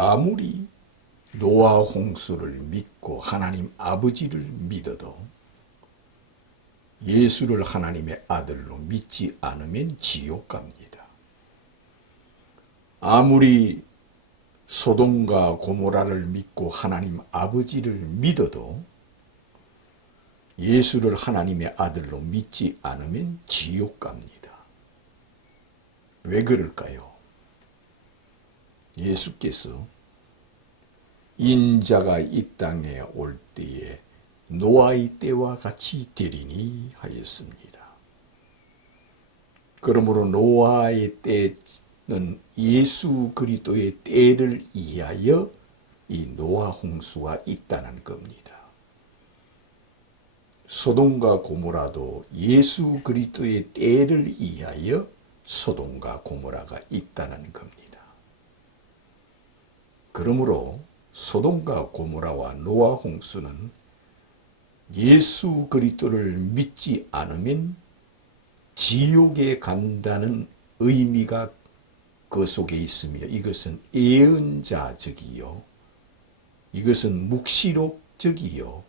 아무리 노아 홍수를 믿고 하나님 아버지를 믿어도 예수를 하나님의 아들로 믿지 않으면 지옥 갑니다. 아무리 소돔과 고모라를 믿고 하나님 아버지를 믿어도 예수를 하나님의 아들로 믿지 않으면 지옥 갑니다. 왜 그럴까요? 예수께서 인자가 이 땅에 올 때에 노아의 때와 같이 되리니 하였습니다. 그러므로 노아의 때는 예수 그리스도의 때를 이하여 이 노아 홍수가 있다는 겁니다. 소돔과 고모라도 예수 그리스도의 때를 이하여 소돔과 고모라가 있다는 겁니다. 그러므로 소돔과 고모라와 노아 홍수는 예수 그리스도를 믿지 않으면 지옥에 간다는 의미가 그 속에 있으며 이것은 예언자적이요, 이것은 묵시록적이요,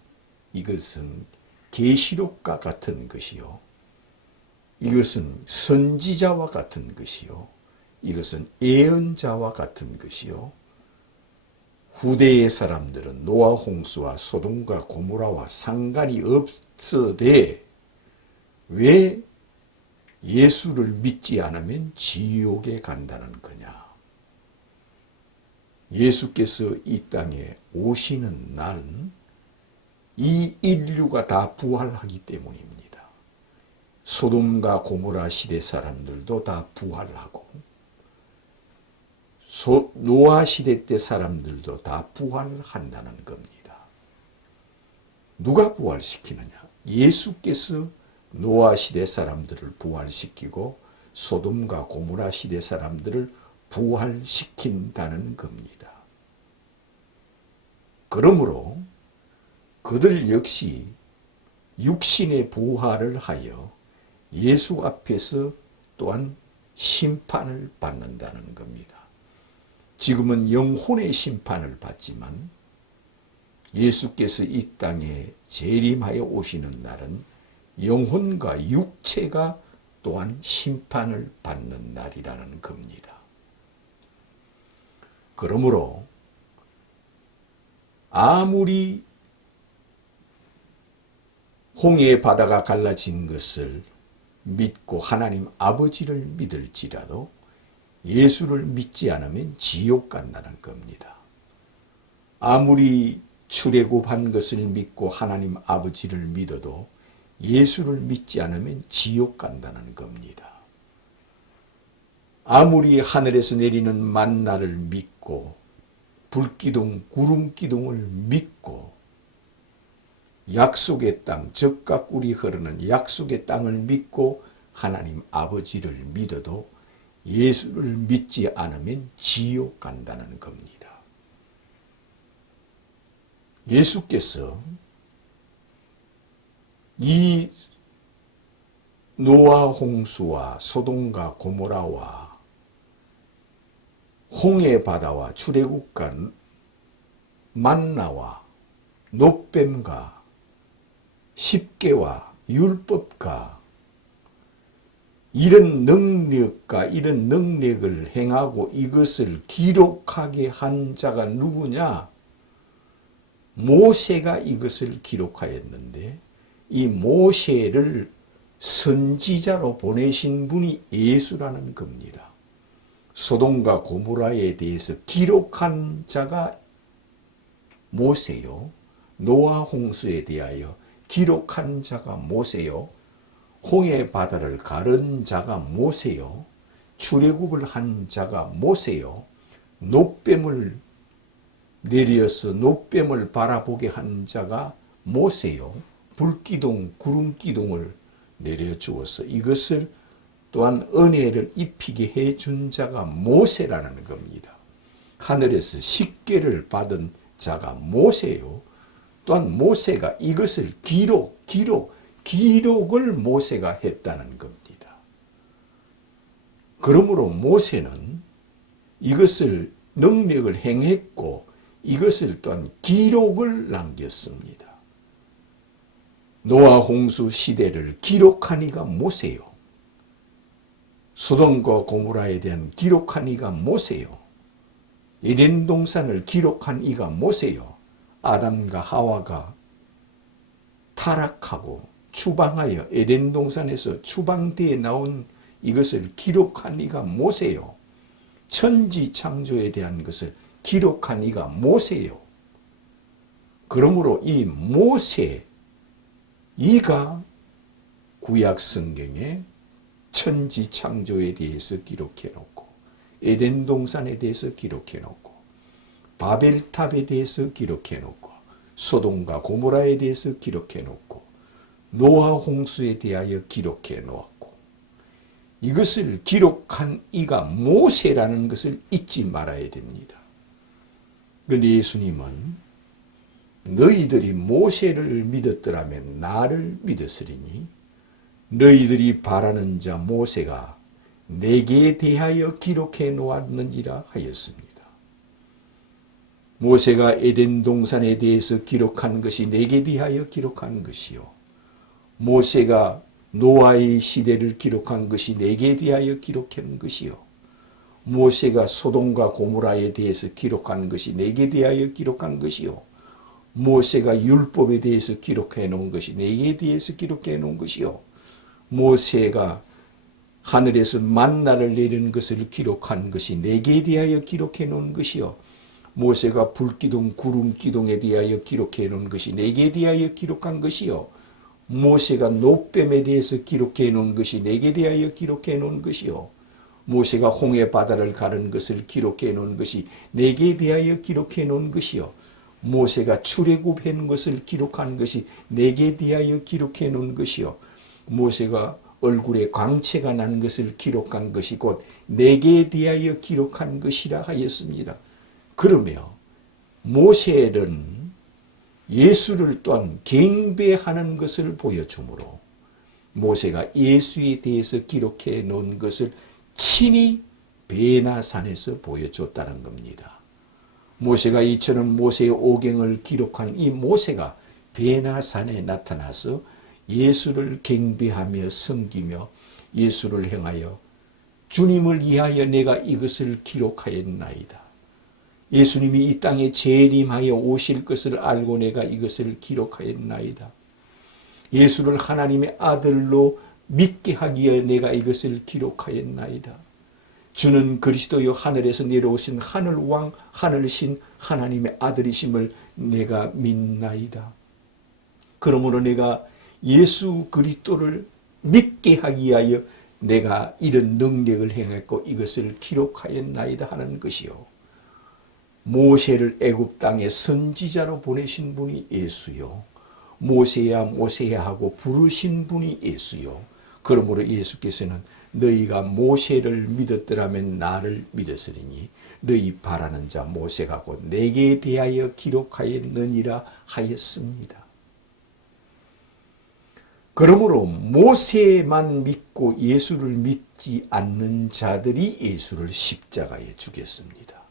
이것은 계시록과 같은 것이요, 이것은 선지자와 같은 것이요, 이것은 예언자와 같은 것이요. 후대의 사람들은 노아 홍수와 소돔과 고모라와 상관이 없어되 왜 예수를 믿지 않으면 지옥에 간다는 거냐? 예수께서 이 땅에 오시는 날은 이 인류가 다 부활하기 때문입니다. 소돔과 고모라 시대 사람들도 다 부활하고 노아 시대 때 사람들도 다 부활한다는 겁니다. 누가 부활시키느냐? 예수께서 노아 시대 사람들을 부활시키고 소돔과 고모라 시대 사람들을 부활시킨다는 겁니다. 그러므로 그들 역시 육신의 부활을 하여 예수 앞에서 또한 심판을 받는다는 겁니다. 지금은 영혼의 심판을 받지만 예수께서 이 땅에 재림하여 오시는 날은 영혼과 육체가 또한 심판을 받는 날이라는 겁니다. 그러므로 아무리 홍해 바다가 갈라진 것을 믿고 하나님 아버지를 믿을지라도 예수를 믿지 않으면 지옥 간다는 겁니다. 아무리 출애굽한 것을 믿고 하나님 아버지를 믿어도 예수를 믿지 않으면 지옥 간다는 겁니다. 아무리 하늘에서 내리는 만나를 믿고 불기둥, 구름기둥을 믿고 약속의 땅, 젖과 꿀이 흐르는 약속의 땅을 믿고 하나님 아버지를 믿어도 예수를 믿지 않으면 지옥 간다는 겁니다. 예수께서 이 노아 홍수와 소돔과 고모라와 홍해 바다와 출애굽과 만나와 놋뱀과 십계와 율법과 이런 능력과 이런 능력을 행하고 이것을 기록하게 한 자가 누구냐? 모세가 이것을 기록하였는데 이 모세를 선지자로 보내신 분이 예수라는 겁니다. 소돔과 고모라에 대해서 기록한 자가 모세요. 노아 홍수에 대하여 기록한 자가 모세요. 홍해 바다를 가른 자가 모세요. 출애굽을 한 자가 모세요. 놋뱀을 내려서 놋뱀을 바라보게 한 자가 모세요. 불기둥, 구름기둥을 내려주어서 이것을 또한 은혜를 입히게 해준 자가 모세라는 겁니다. 하늘에서 십계를 받은 자가 모세요. 또한 모세가 이것을 기록을 모세가 했다는 겁니다. 그러므로 모세는 이것을 능력을 행했고 이것을 또한 기록을 남겼습니다. 노아 홍수 시대를 기록한 이가 모세요. 소돔과 고모라에 대한 기록한 이가 모세요. 에덴 동산을 기록한 이가 모세요. 아담과 하와가 타락하고 추방하여 에덴 동산에서 추방되어 나온 이것을 기록한 이가 모세요. 천지 창조에 대한 것을 기록한 이가 모세요. 그러므로 이 모세, 이가 구약 성경에 천지 창조에 대해서 기록해 놓고 에덴 동산에 대해서 기록해 놓고 바벨탑에 대해서 기록해 놓고 소돔과 고모라에 대해서 기록해 놓고 노아 홍수에 대하여 기록해 놓았고 이것을 기록한 이가 모세라는 것을 잊지 말아야 됩니다. 그런데 예수님은 너희들이 모세를 믿었더라면 나를 믿었으리니 너희들이 바라는 자 모세가 내게 대하여 기록해 놓았느니라 하였습니다. 모세가 에덴 동산에 대해서 기록한 것이 내게 대하여 기록한 것이요. 모세가 노아의 시대를 기록한 것이 내게 대하여 기록한 것이요. 모세가 소돔과 고모라에 대해서 기록한 것이 내게 대하여 기록한 것이요. 모세가 율법에 대해서 기록해 놓은 것이 내게 대해서 기록해 놓은 것이요. 모세가 하늘에서 만나를 내리는 것을 기록한 것이 내게 대하여 기록해 놓은 것이요. 모세가 불기둥 구름기둥에 대하여 기록해 놓은 것이 내게 대하여 기록한 것이요. 모세가 노뱀에 대해서 기록해 놓은 것이 내게 대하여 기록해 놓은 것이요. 모세가 홍해 바다를 가른 것을 기록해 놓은 것이 내게 대하여 기록해 놓은 것이요. 모세가 출애굽해 놓은 것을 기록한 것이 내게 대하여 기록해 놓은 것이요. 모세가 얼굴에 광채가 난 것을 기록한 것이 곧 내게 대하여 기록한 것이라 하였습니다. 그러며 모세는 예수를 또한 경배하는 것을 보여주므로 모세가 예수에 대해서 기록해 놓은 것을 친히 베나산에서 보여줬다는 겁니다. 모세가 이처럼 모세의 오경을 기록한 이 모세가 베나산에 나타나서 예수를 경배하며 섬기며 예수를 행하여 주님을 위하여 내가 이것을 기록하였나이다. 예수님이 이 땅에 재림하여 오실 것을 알고 내가 이것을 기록하였나이다. 예수를 하나님의 아들로 믿게 하기 위해 내가 이것을 기록하였나이다. 주는 그리스도여 하늘에서 내려오신 하늘왕 하늘신 하나님의 아들이심을 내가 믿나이다. 그러므로 내가 예수 그리스도를 믿게 하기 위하여 내가 이런 능력을 행했고 이것을 기록하였나이다 하는 것이요. 모세를 애굽 땅에 선지자로 보내신 분이 예수요. 모세야 모세야 하고 부르신 분이 예수요. 그러므로 예수께서는 너희가 모세를 믿었더라면 나를 믿었으리니 너희 바라는 자 모세가 곧 내게 대하여 기록하였느니라 하였습니다. 그러므로 모세만 믿고 예수를 믿지 않는 자들이 예수를 십자가에 죽였습니다.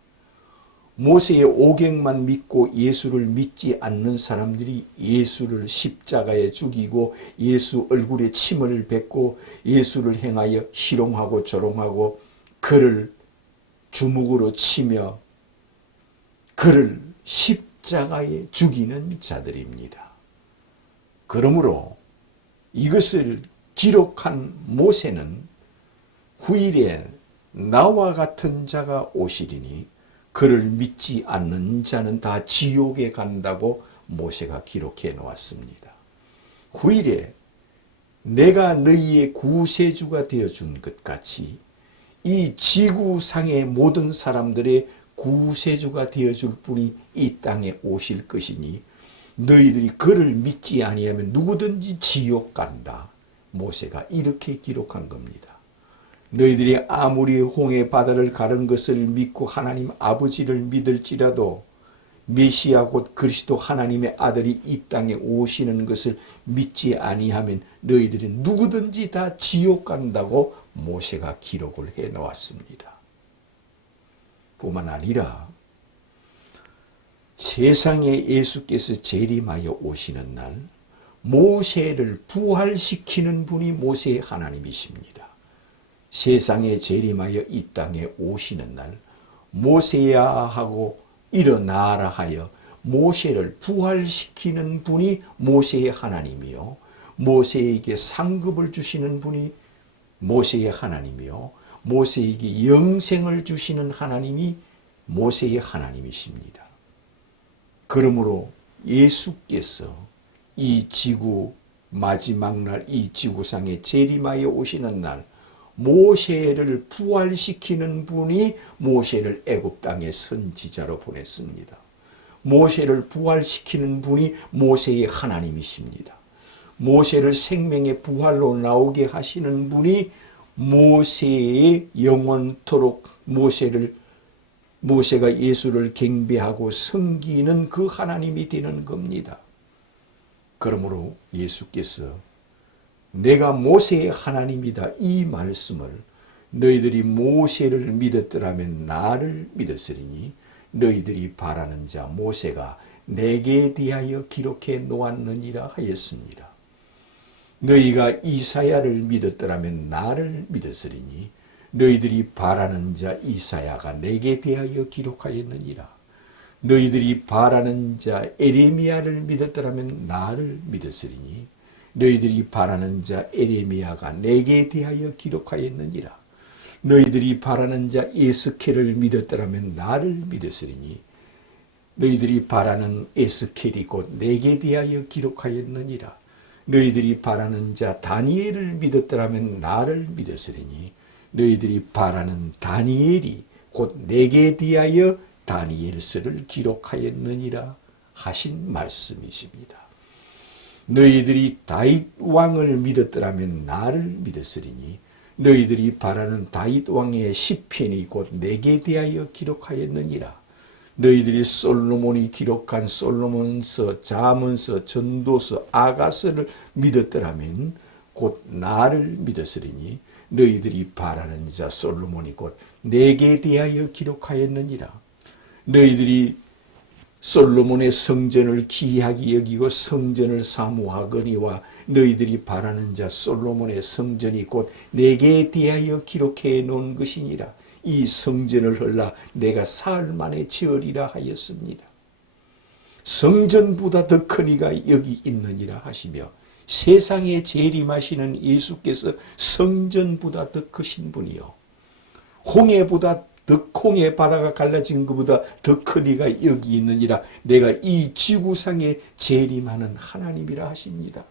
모세의 오경만 믿고 예수를 믿지 않는 사람들이 예수를 십자가에 죽이고 예수 얼굴에 침을 뱉고 예수를 행하여 희롱하고 조롱하고 그를 주먹으로 치며 그를 십자가에 죽이는 자들입니다. 그러므로 이것을 기록한 모세는 후일에 나와 같은 자가 오시리니 그를 믿지 않는 자는 다 지옥에 간다고 모세가 기록해 놓았습니다. 후일에 내가 너희의 구세주가 되어준 것 같이 이 지구상의 모든 사람들의 구세주가 되어줄 분이 이 땅에 오실 것이니 너희들이 그를 믿지 아니하면 누구든지 지옥 간다. 모세가 이렇게 기록한 겁니다. 너희들이 아무리 홍해 바다를 가른 것을 믿고 하나님 아버지를 믿을지라도 메시아 곧 그리스도 하나님의 아들이 이 땅에 오시는 것을 믿지 아니하면 너희들은 누구든지 다 지옥 간다고 모세가 기록을 해 놓았습니다. 뿐만 아니라 세상에 예수께서 재림하여 오시는 날 모세를 부활시키는 분이 모세의 하나님이십니다. 세상에 재림하여 이 땅에 오시는 날 모세야 하고 일어나라 하여 모세를 부활시키는 분이 모세의 하나님이요, 모세에게 상급을 주시는 분이 모세의 하나님이요, 모세에게 영생을 주시는 하나님이 모세의 하나님이십니다. 그러므로 예수께서 이 지구 마지막 날 이 지구상에 재림하여 오시는 날 모세를 부활시키는 분이 모세를 애굽 땅에 선지자로 보냈습니다. 모세를 부활시키는 분이 모세의 하나님이십니다. 모세를 생명의 부활로 나오게 하시는 분이 모세의 영원토록 모세가 예수를 경배하고 섬기는 그 하나님이 되는 겁니다. 그러므로 예수께서 내가 모세의 하나님이다 이 말씀을 너희들이 모세를 믿었더라면 나를 믿었으리니 너희들이 바라는 자 모세가 내게 대하여 기록해 놓았느니라 하였습니다. 너희가 이사야를 믿었더라면 나를 믿었으리니 너희들이 바라는 자 이사야가 내게 대하여 기록하였느니라. 너희들이 바라는 자 에레미야를 믿었더라면 나를 믿었으리니 너희들이 바라는 자 에레미야가 내게 대하여 기록하였느니라. 너희들이 바라는 자 에스겔을 믿었더라면 나를 믿었으리니 너희들이 바라는 에스겔이 곧 내게 대하여 기록하였느니라. 너희들이 바라는 자 다니엘을 믿었더라면 나를 믿었으리니 너희들이 바라는 다니엘이 곧 내게 대하여 다니엘서를 기록하였느니라 하신 말씀이십니다. 너희들이 다윗 왕을 믿었더라면 나를 믿었으리니 너희들이 바라는 다윗 왕의 시편이 곧 내게 대하여 기록하였느니라. 너희들이 솔로몬이 기록한 솔로몬서, 잠언서, 전도서, 아가서를 믿었더라면 곧 나를 믿었으리니 너희들이 바라는 자 솔로몬이 곧 내게 대하여 기록하였느니라. 너희들이 솔로몬의 성전을 귀하게 여기고 성전을 사모하거니와 너희들이 바라는 자 솔로몬의 성전이 곧 내게 대하여 기록해 놓은 것이니라. 이 성전을 헐라 내가 사흘 만에 지으리라 하였습니다. 성전보다 더 크니가 여기 있느니라 하시며 세상에 재림하시는 예수께서 성전보다 더 크신 분이요 홍해보다 홍해 바다가 갈라진 것보다 더 크니가 여기 있느니라. 내가 이 지구상에 재림하는 하나님이라 하십니다.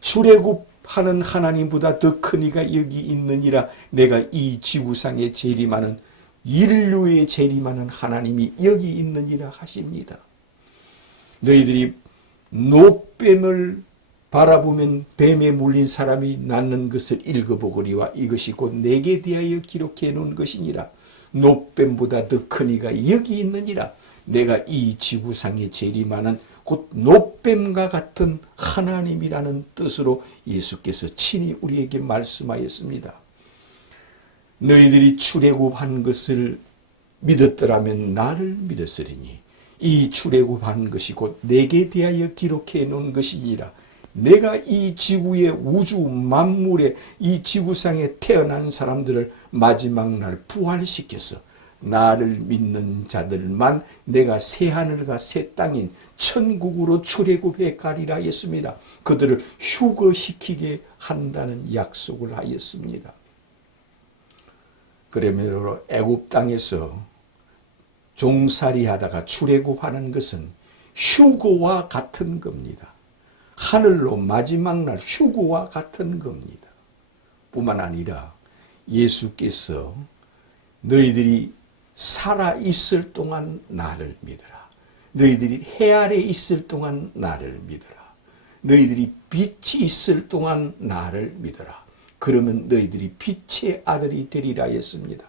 출애굽하는 하나님보다 더 크니가 여기 있느니라. 내가 이 지구상에 재림하는 인류에 재림하는 하나님이 여기 있느니라 하십니다. 너희들이 노뱀을 바라보면 뱀에 물린 사람이 낫는 것을 읽어보거니와 이것이 곧 내게 대하여 기록해 놓은 것이니라. 노뱀보다 더 크니가 여기 있느니라. 내가 이 지구상에 재림하는 곧 노뱀과 같은 하나님이라는 뜻으로 예수께서 친히 우리에게 말씀하였습니다. 너희들이 출애굽한 것을 믿었더라면 나를 믿었으리니 이 출애굽한 것이 곧 내게 대하여 기록해 놓은 것이니라. 내가 이 지구의 우주 만물에 이 지구상에 태어난 사람들을 마지막 날 부활시켜서 나를 믿는 자들만 내가 새하늘과 새 땅인 천국으로 출애굽해 가리라 했습니다. 그들을 휴거시키게 한다는 약속을 하였습니다. 그러므로 애굽 땅에서 종살이 하다가 출애굽하는 것은 휴거와 같은 겁니다. 하늘로 마지막 날 휴거와 같은 겁니다. 뿐만 아니라 예수께서 너희들이 살아있을 동안 나를 믿어라. 너희들이 해 아래 있을 동안 나를 믿어라. 너희들이 빛이 있을 동안 나를 믿어라. 그러면 너희들이 빛의 아들이 되리라 했습니다.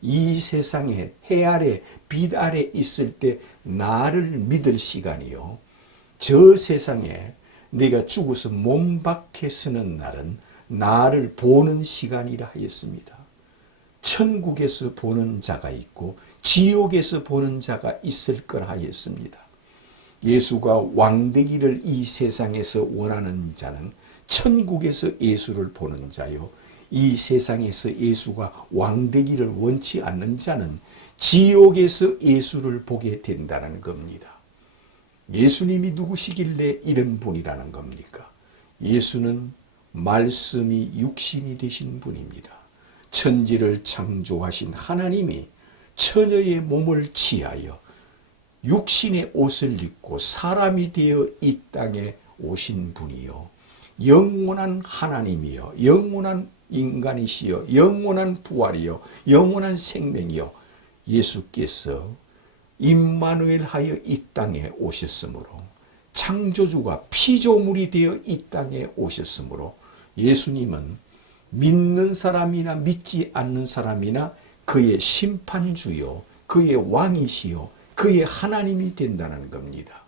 이 세상에 해 아래 빛 아래 있을 때 나를 믿을 시간이요 저 세상에 네가 죽어서 몸 밖에 서는 날은 나를 보는 시간이라 하였습니다. 천국에서 보는 자가 있고 지옥에서 보는 자가 있을 거라 하였습니다. 예수가 왕되기를 이 세상에서 원하는 자는 천국에서 예수를 보는 자요, 이 세상에서 예수가 왕되기를 원치 않는 자는 지옥에서 예수를 보게 된다는 겁니다. 예수님이 누구시길래 이런 분이라는 겁니까? 예수는 말씀이 육신이 되신 분입니다. 천지를 창조하신 하나님이 처녀의 몸을 취하여 육신의 옷을 입고 사람이 되어 이 땅에 오신 분이요, 영원한 하나님이요, 영원한 인간이시여, 영원한 부활이요, 영원한 생명이요, 예수께서 임마누엘 하여 이 땅에 오셨으므로, 창조주가 피조물이 되어 이 땅에 오셨으므로, 예수님은 믿는 사람이나 믿지 않는 사람이나 그의 심판주요, 그의 왕이시요, 그의 하나님이 된다는 겁니다.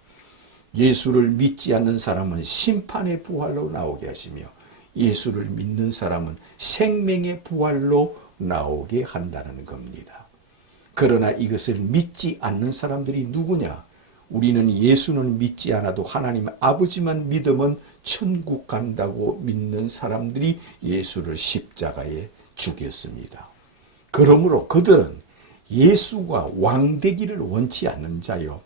예수를 믿지 않는 사람은 심판의 부활로 나오게 하시며, 예수를 믿는 사람은 생명의 부활로 나오게 한다는 겁니다. 그러나 이것을 믿지 않는 사람들이 누구냐? 우리는 예수는 믿지 않아도 하나님 아버지만 믿으면 천국 간다고 믿는 사람들이 예수를 십자가에 죽였습니다. 그러므로 그들은 예수가 왕 되기를 원치 않는 자요,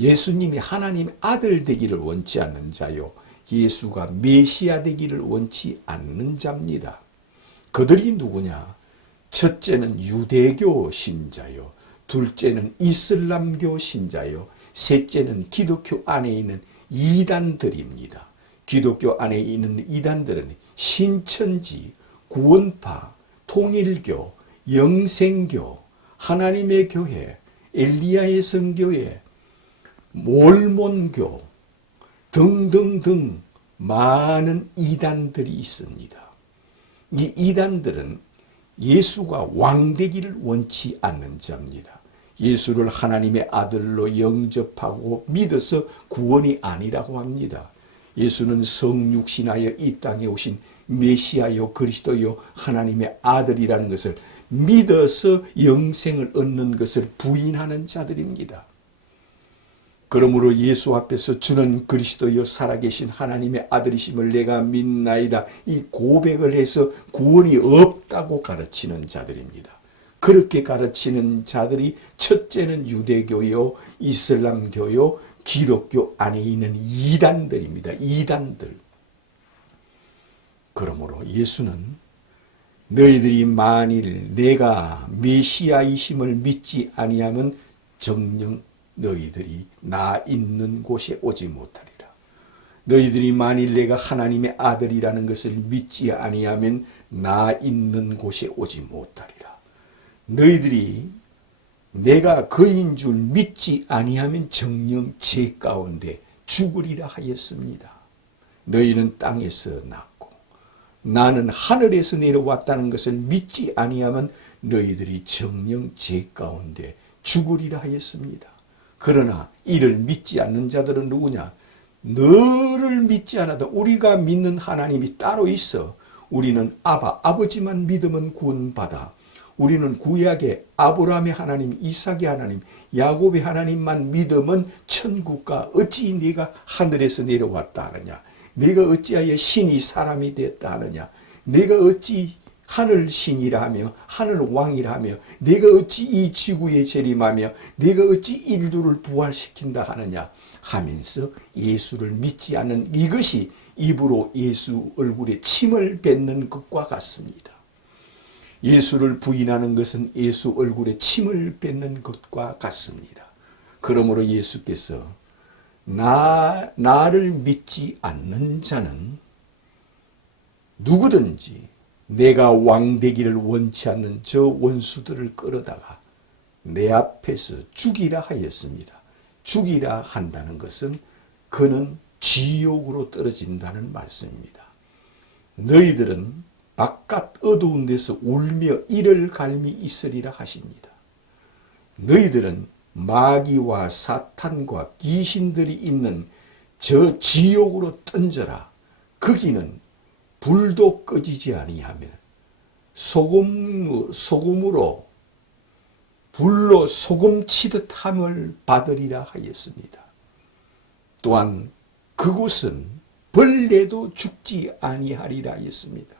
예수님이 하나님의 아들 되기를 원치 않는 자요, 예수가 메시아 되기를 원치 않는 자입니다. 그들이 누구냐? 첫째는 유대교 신자요, 둘째는 이슬람교 신자요, 셋째는 기독교 안에 있는 이단들입니다. 기독교 안에 있는 이단들은 신천지, 구원파, 통일교, 영생교, 하나님의 교회, 엘리야의 성교회, 몰몬교 등등등 많은 이단들이 있습니다. 이 이단들은 예수가 왕되기를 원치 않는 자입니다. 예수를 하나님의 아들로 영접하고 믿어서 구원이 아니라고 합니다. 예수는 성육신하여 이 땅에 오신 메시아요, 그리스도요, 하나님의 아들이라는 것을 믿어서 영생을 얻는 것을 부인하는 자들입니다. 그러므로 예수 앞에서 주는 그리스도여 살아계신 하나님의 아들이심을 내가 믿나이다, 이 고백을 해서 구원이 없다고 가르치는 자들입니다. 그렇게 가르치는 자들이 첫째는 유대교요, 이슬람교요, 기독교 안에 있는 이단들입니다. 이단들. 그러므로 예수는 너희들이 만일 내가 메시아이심을 믿지 아니하면 정녕 너희들이 나 있는 곳에 오지 못하리라. 너희들이 만일 내가 하나님의 아들이라는 것을 믿지 아니하면 나 있는 곳에 오지 못하리라. 너희들이 내가 그인 줄 믿지 아니하면 정녕 제 가운데 죽으리라 하였습니다. 너희는 땅에서 났고 나는 하늘에서 내려왔다는 것을 믿지 아니하면 너희들이 정녕 제 가운데 죽으리라 하였습니다. 그러나 이를 믿지 않는 자들은 누구냐? 너를 믿지 않아도 우리가 믿는 하나님이 따로 있어. 우리는 아버지만 믿으면 구원받아. 우리는 구약의 아브라함의 하나님, 이삭의 하나님, 야곱의 하나님만 믿으면 천국가. 어찌 네가 하늘에서 내려왔다 하느냐? 네가 어찌하여 신이 사람이 됐다 하느냐? 네가 어찌 하늘 신이라 하며 하늘 왕이라 하며 네가 어찌 이 지구에 재림하며 네가 어찌 인류를 부활시킨다 하느냐 하면서 예수를 믿지 않는 이것이 입으로 예수 얼굴에 침을 뱉는 것과 같습니다. 예수를 부인하는 것은 예수 얼굴에 침을 뱉는 것과 같습니다. 그러므로 예수께서 나를 믿지 않는 자는 누구든지 내가 왕 되기를 원치 않는 저 원수들을 끌어다가 내 앞에서 죽이라 하였습니다. 죽이라 한다는 것은 그는 지옥으로 떨어진다는 말씀입니다. 너희들은 바깥 어두운 데서 울며 이를 갈미 있으리라 하십니다. 너희들은 마귀와 사탄과 귀신들이 있는 저 지옥으로 던져라. 거기는 불도 꺼지지 아니하며 소금으로 불로 소금 치듯 함을 받으리라 하였습니다. 또한 그곳은 벌레도 죽지 아니하리라 하였습니다.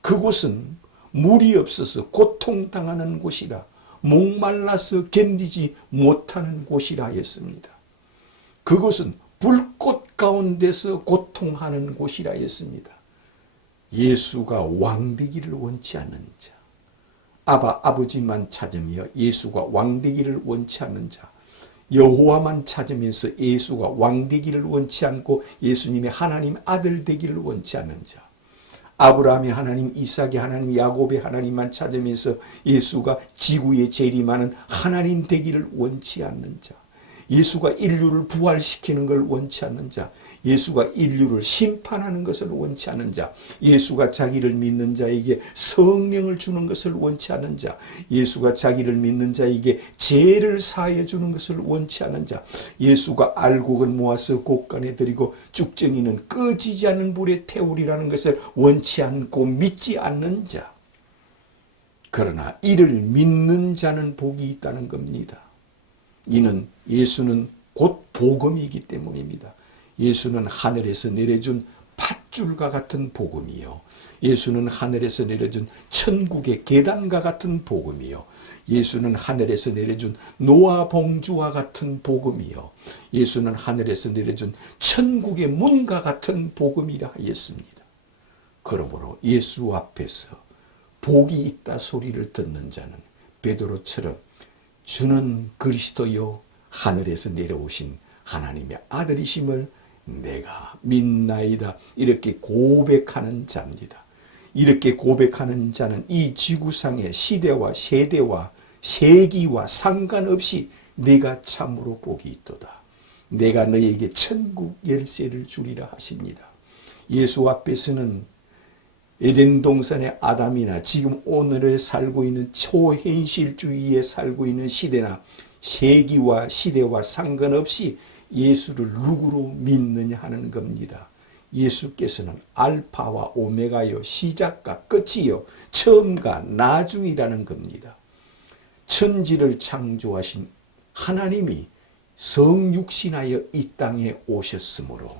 그곳은 물이 없어서 고통당하는 곳이라 목말라서 견디지 못하는 곳이라 하였습니다. 그곳은 불꽃 가운데서 고통하는 곳이라 했습니다. 예수가 왕되기를 원치 않는 자, 아버지만 찾으며 예수가 왕되기를 원치 않는 자, 여호와만 찾으면서 예수가 왕되기를 원치 않고 예수님의 하나님 아들 되기를 원치 않는 자, 아브라함의 하나님, 이삭의 하나님, 야곱의 하나님만 찾으면서 예수가 지구에 재림하는 하나님 되기를 원치 않는 자, 예수가 인류를 부활시키는 걸 원치 않는 자, 예수가 인류를 심판하는 것을 원치 않는 자, 예수가 자기를 믿는 자에게 성령을 주는 것을 원치 않는 자, 예수가 자기를 믿는 자에게 죄를 사하여 주는 것을 원치 않는 자, 예수가 알곡은 모아서 곳간에 드리고 쭉정이는 꺼지지 않는 불에 태우리라는 것을 원치 않고 믿지 않는 자, 그러나 이를 믿는 자는 복이 있다는 겁니다. 이는 예수는 곧 복음이기 때문입니다. 예수는 하늘에서 내려준 밧줄과 같은 복음이요, 예수는 하늘에서 내려준 천국의 계단과 같은 복음이요, 예수는 하늘에서 내려준 노아 봉주와 같은 복음이요, 예수는 하늘에서 내려준 천국의 문과 같은 복음이라 하였습니다. 그러므로 예수 앞에서 복이 있다 소리를 듣는 자는 베드로처럼 주는 그리스도요 하늘에서 내려오신 하나님의 아들이심을 내가 믿나이다, 이렇게 고백하는 자입니다. 이렇게 고백하는 자는 이 지구상의 시대와 세대와 세기와 상관없이 내가 참으로 복이 있도다, 내가 너에게 천국 열쇠를 주리라 하십니다. 예수 앞에서는 에덴 동산의 아담이나 지금 오늘에 살고 있는 초현실주의에 살고 있는 시대나 세기와 시대와 상관없이 예수를 누구로 믿느냐 하는 겁니다. 예수께서는 알파와 오메가요, 시작과 끝이요, 처음과 나중이라는 겁니다. 천지를 창조하신 하나님이 성육신하여 이 땅에 오셨으므로,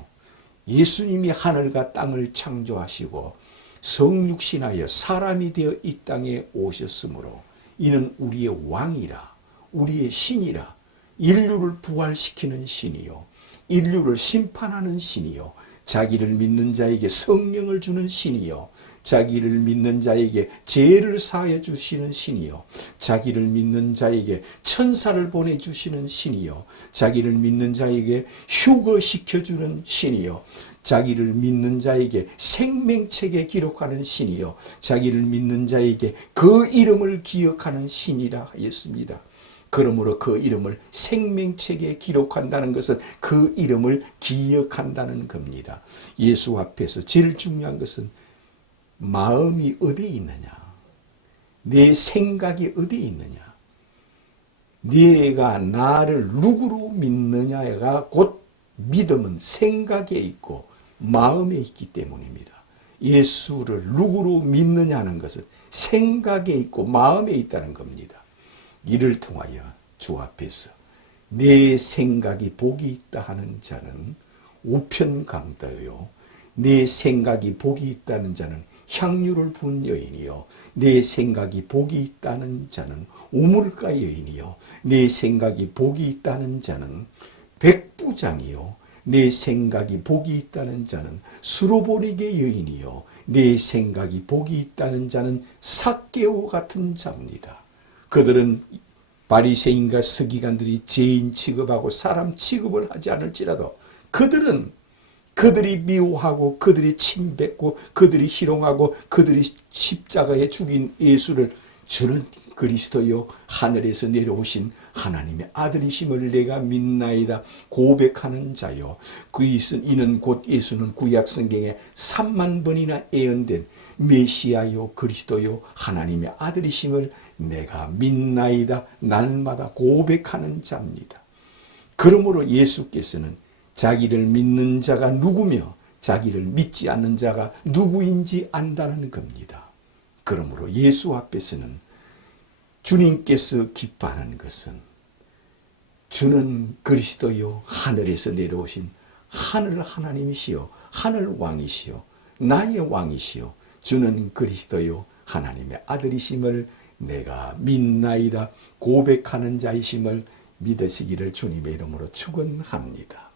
예수님이 하늘과 땅을 창조하시고 성육신하여 사람이 되어 이 땅에 오셨으므로, 이는 우리의 왕이라, 우리의 신이라, 인류를 부활시키는 신이요, 인류를 심판하는 신이요, 자기를 믿는 자에게 성령을 주는 신이요, 자기를 믿는 자에게 죄를 사하여 주시는 신이요, 자기를 믿는 자에게 천사를 보내주시는 신이요, 자기를 믿는 자에게 휴거시켜주는 신이요, 자기를 믿는 자에게 생명책에 기록하는 신이요, 자기를 믿는 자에게 그 이름을 기억하는 신이라 하였습니다. 그러므로 그 이름을 생명책에 기록한다는 것은 그 이름을 기억한다는 겁니다. 예수 앞에서 제일 중요한 것은 마음이 어디에 있느냐, 내 생각이 어디에 있느냐, 네가 나를 누구로 믿느냐가 곧 믿음은 생각에 있고 마음에 있기 때문입니다. 예수를 누구로 믿느냐는 것은 생각에 있고 마음에 있다는 겁니다. 이를 통하여 주 앞에서 내 생각이 복이 있다 하는 자는 우편강다요, 내 생각이 복이 있다는 자는 향유를 부은 여인이요, 내 생각이 복이 있다는 자는 우물가 여인이요, 내 생각이 복이 있다는 자는 백부장이요, 내 생각이 복이 있다는 자는 수로보니게 여인이요, 내 생각이 복이 있다는 자는 삭개오 같은 자입니다. 그들은 바리새인과 서기관들이 죄인 취급하고 사람 취급을 하지 않을지라도 그들이 미워하고 그들이 침뱉고 그들이 희롱하고 그들이 십자가에 죽인 예수를 주는 그리스도요 하늘에서 내려오신 하나님의 아들이심을 내가 믿나이다 고백하는 자요, 이는 곧 예수는 구약 성경에 3만 번이나 예언된 메시아요 그리스도요 하나님의 아들이심을 내가 믿나이다 날마다 고백하는 자입니다. 그러므로 예수께서는 자기를 믿는 자가 누구며 자기를 믿지 않는 자가 누구인지 안다는 겁니다. 그러므로 예수 앞에서는 주님께서 기뻐하는 것은 주는 그리스도요 하늘에서 내려오신 하늘 하나님이시요 하늘 왕이시요 나의 왕이시요 주는 그리스도요 하나님의 아들이심을 내가 믿나이다 고백하는 자이심을 믿으시기를 주님의 이름으로 축원합니다.